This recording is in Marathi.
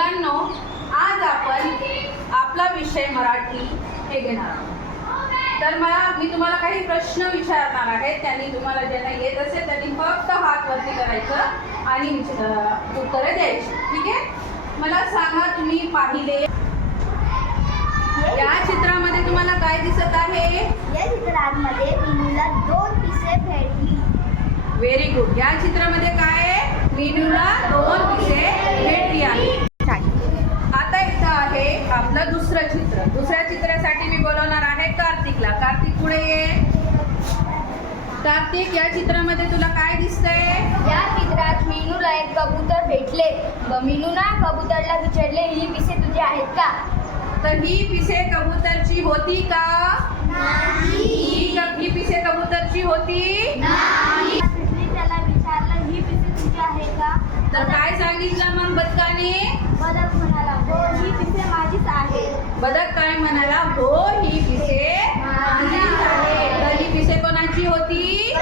मुलांनो, आज आपण आपला विषय मराठी हे घेणार आहोत. तर मी तुम्हाला काही प्रश्न विचारणार आहे. त्यांनी तुम्हाला ज्यांना येत असेल त्यांनी फक्त हात वरती करायचं आणि उत्तरं द्यायची. ठीक आहे. मला सांगा, तुम्ही पाहिले या चित्रामध्ये तुम्हाला काय दिसत आहे? या चित्रामध्ये मीनूला 2 पिसे भेटली. Very good. या चित्रामध्ये काय आहे? मीनूला 2 पिसे भेटली आहे. आता इथं आहे आपलं दुसरं चित्र. दुसऱ्या चित्रासाठी मी बोलवणार आहे कार्तिकला. कार्तिक पुढे ये. कार्तिक, या चित्रामध्ये तुला काय दिसतंय? या चित्रात मीनूला एक कबूतर भेटले व मीनूला कबूतरला विचारले, ही पिसे तुझी आहेत का? तर ही पिसे कबूतरची होती का? नाही. ही पिसे कबूतरची होती नाही. त्याला विचारलं, ही पिसे तुझी आहे का? तर काय सांगितलं मग बदकाने? बदक म्हणाला, हो, ही पिसे माझीच आहे. बदक काय म्हणाला? हो, ही पिसे माझीच आहे. तर ही पिसे कोणाची होती?